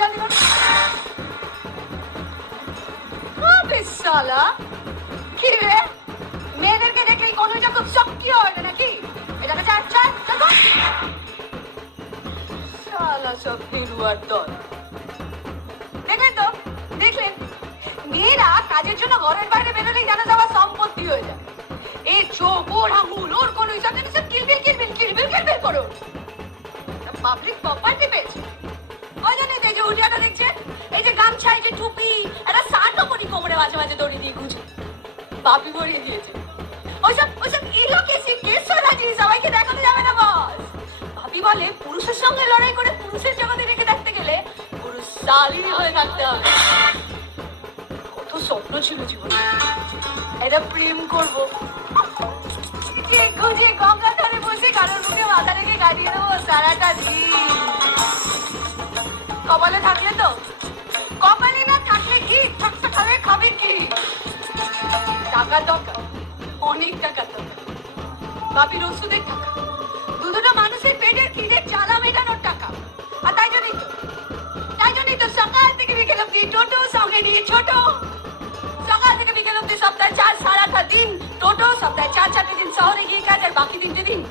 জলদি কর। শালা কি রে, মেয়েদেরকে দেখলেই কনুইটা খুব সক্রিয় হয় না নাকি? এটাকে চার চার শালা সব ফিরুয়ার দল। দেখলেন তো, দেখলেন মেয়েরা কাজের জন্য ঘরের বাইরে বেরোলেই জানা যাওয়া সম্পত্তি হয়ে যায়। এই চোখ ওর আঙুল ওর কনুই সব জানি সব কিলবিল কিলবিল কিলবিল কিলবিল করো। পাবলিক প্রপার্টি পেয়েছে ওই জন্য এই যে উঠিয়াটা দেখছেন, এই যে গামছা, এই যে টুপি, একটা শার্টও পরি কোমরে মাঝে মাঝে দড়ি দিয়ে গুঁজে বাপি ভরিয়ে দিয়েছে। ওইসব ইলোকেসি কেসরা জিনিস সবাইকে দেখাতে যাবে না বস। ভাবি বলে পুরুষের সঙ্গে লড়াই করে পুরুষের জগতে রেখে থাকতে গেলে পুরুষ শালীন হয়ে থাকতে হবে। কত স্বপ্ন ছিল জীবনে, এটা প্রেম করবো, খুঁজে গঙ্গার ধারে বসে কারোর মুখে মাথা রেখে কাটিয়ে দেবো সারাটা দিন। কপালে থাকলে তো, কপালে না থাকলে কি ঠকটা খাবে, খাবে কি? টাকা দরকার, অনেক টাকা দরকার, বাপির ওষুধের টাকা, দুটো মানুষের পেটের খিদের জ্বালা মেটানোর টাকা। আর তাই জন্যই তো সকাল থেকে বিকেল অব্দি টোটো সঙ্গে নিয়ে ছোট, সকাল থেকে বিকেল অব্দি সপ্তাহে 4 সারাটা দিন টোটো, সপ্তাহে 4 দিন শহরে গিয়ে কাজ, আর বাকি 3টে দিন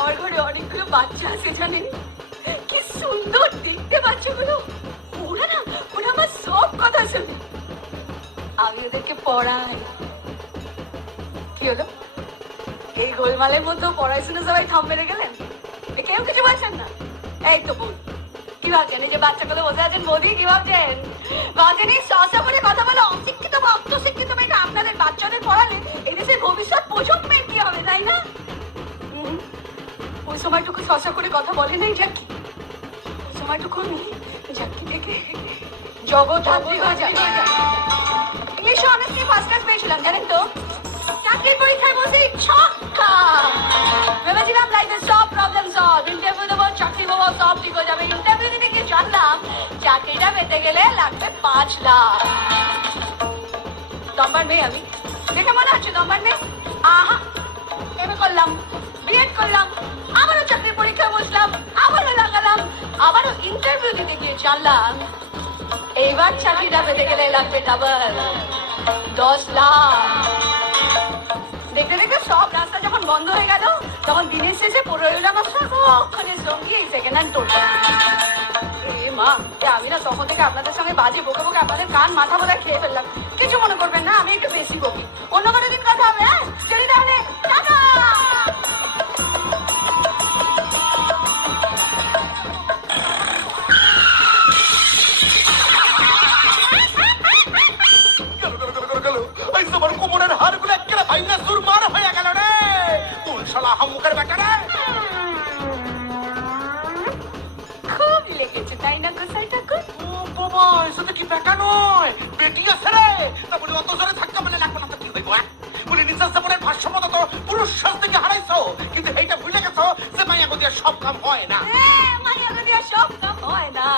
আমার ঘরে অনেকগুলো বাচ্চা আছে জানেন, কি সুন্দর দেখতে বাচ্চাগুলো। ওরা আমার সব কথা শুনে, আমি ওদেরকে পড়াই। কি হলো, এই গোলমালের মধ্যে পড়াশোনা সবাই থাম মেরে গেলেন, কেউ কিছু বলছেন না? এই তো বল, কি ভাবছেন এই যে বাচ্চাগুলো বসে আছেন? বৌদি কি ভাবছেন? ভাবছেন এই সসা করে কথা বলে অশিক্ষিত বা অর্ধশিক্ষিত মেয়েটা আপনাদের বাচ্চাদের পড়ালে এদেশের ভবিষ্যৎ প্রজন্মের কি হবে, তাই না? ওই সময়টুকু সসা করে কথা বলে নাই জাকি, ওই সময়টুকু জাকি দেখে জগদ্ধাত্রী হয়ে যায়। ইংলিশে অনেস্টলি ফার্স্ট ক্লাস পেয়েছিলাম জানেন তো, চাকরির পরীক্ষায় বসেই ছক্কা। ভেবেছিলাম লাইফের সব প্রবলেম সলভ, ইন্টারভিউ দেবো, চাকরি পাবো, সব ঠিক হয়ে যাবে। ইন্টারভিউ দিতে গিয়ে জানলাম চাকরিটা পেতে গেলে লাগবে 5 লাখ। দম্বার মেয়ে আমি, দেখে মনে হচ্ছে দম্বার মেয়ে। আহা, এমএ করলাম, বিএড করলাম, আবারও চাকরির পরীক্ষায় বসলাম, আবারও লাগালাম, আবারও ইন্টারভিউ দিতে গিয়ে জানলাম এইবার চাকরিটা পেতে গেলে লাগবে ডাবল 10 লাখ। দেখতে দেখতে সব রাস্তা যখন বন্ধ হয়ে গেল, তখন দিনের শেষে পড়ে রইল আমার সারাক্ষণের সঙ্গী সেকেন্ড হ্যান্ড টোটো। মা, আমি না তখন থেকে আপনাদের সঙ্গে বাজে বকে বকে আপনাদের কান মাথা বোধহয় খেয়ে ফেললাম। কিছু মনে করবেন না, আমি একটু বেশি বকি। অন্য কোনো দিন কথা হবে। হ্যাঁ চলি তাহলে, টাটা। কোমরের হাড়গুলো একেবারে ভাইঙ্গা সুরমার হয়ে গেল রে। কোন শালা হামুকের বেটা রে? খুব লেগেছে তাই না গোসাই ঠাকুর? ও বাবা, এসে তো কি বেটা নয়, বেটি আছে রে। তা বলে অত জোরে থাকতে বলে লাগবে না তো কি হইব? বলে নিচার জীবনের ভাষ্যমত তো পুরুষ থেকে হারাইছো, কিন্তু এইটা ভুলে গেছো যে মাইয়াকে দিয়ে সব কাম হয় না। মাইয়াকে দিয়ে সব কাম হয় না,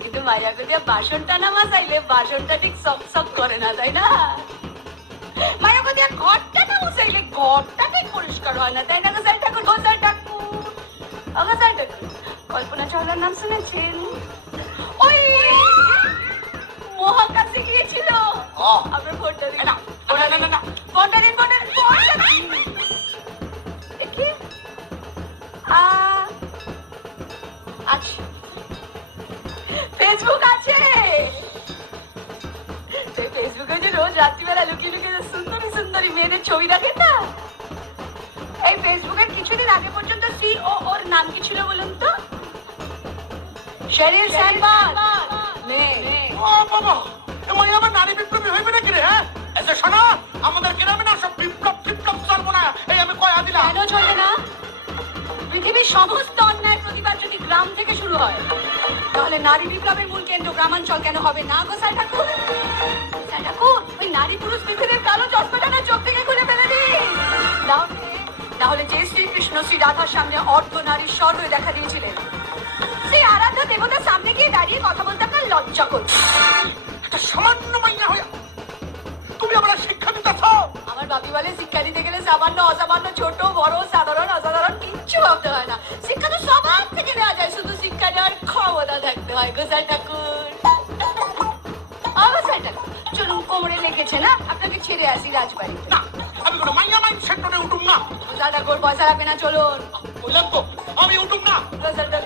কিন্তু মাইয়াকে দিয়ে বাসনটা না মাসাইলে বাসনটা ঠিক সক সক করে না, তাই না? মাইয়াকে দিয়ে ঘরটা না মুছাইলে ঘরটা ঠিক পরিষ্কার হয় না, তাই না গোসাই ঠাকুর? গোসাই ঠাকুর, গোসাই ঠাকুর, কল্পনা চাওলার নাম শুনেছেন? ওই মহাকাশে গিয়েছিল, আপনার ফোনটা দিন। ফোনটা দিন, দেখি। আচ্ছা, ফেসবুক আছে, ফেসবুকে যে রোজ রাত্রিবেলা লুকিয়ে লুকিয়ে সুন্দরী সুন্দরী মেয়েদের ছবি দেখেন না, এই ফেসবুকের কিছুদিন আগে পর্যন্ত সিওওর নাম কি ছিল বলুন তো? শরীর সালমান। ও বাবা, এমন আমার নারী বিপ্লবী হইবে নাকি রে? হ্যাঁ এসে শোনো, আমাদের গ্রামে না সব বিপ্লব চলবো না, এই আমি কয়া দিলাম। কেন চলবে না? পৃথিবীর সমস্ত অন্যায় প্রতিবাদ যদি গ্রাম থেকে শুরু হয়, তাহলে নারী বিপ্লবের মূল কেন্দ্র গ্রামাঞ্চল কেন হবে না গোসাই ঠাকুর? গোসাই ঠাকুর, ওই নারী পুরুষ পৃথিবীর কালো চশমাটা না চোখ থেকে খুলে ফেলে দিন। তাহলে যে শ্রীকৃষ্ণ শ্রী রাধার সামনে অর্ধ নারীশ্বর হয়ে দেখা দিয়েছিলেন, সেই আরাধ্য দেবতার সামনে গিয়ে দাঁড়িয়ে কথা বলতে আপনার লজ্জা করছে? একটা সামান্য মাইয়া হইয়া তুমি আমরা শিক্ষা দিতেছ? আমার বাপি বলে শিক্ষা দিতে গেলে সামান্য অসামান্য ছোট বড় সাধারণ অসাধারণ কিচ্ছু ভাবতে হয় না। শিক্ষা তো সবার থেকে নেওয়া যায়, শুধু শিক্ষা নেওয়ার ক্ষমতা থাকতে হয়। গোসাই ঠাকুর, গোসাই ঠাকুর চলুন, কোমরে লেগেছে না, আপনাকে ছেড়ে আসি রাজবাড়িতে। না, আমি কোনো মাইয়া মাইন সেক্টরে উঠুম না। গোসাই ঠাকুর পয়সা লাগবে না, চলুন। বললাম তো আমি উঠুম না। গোসাই ঠাকুর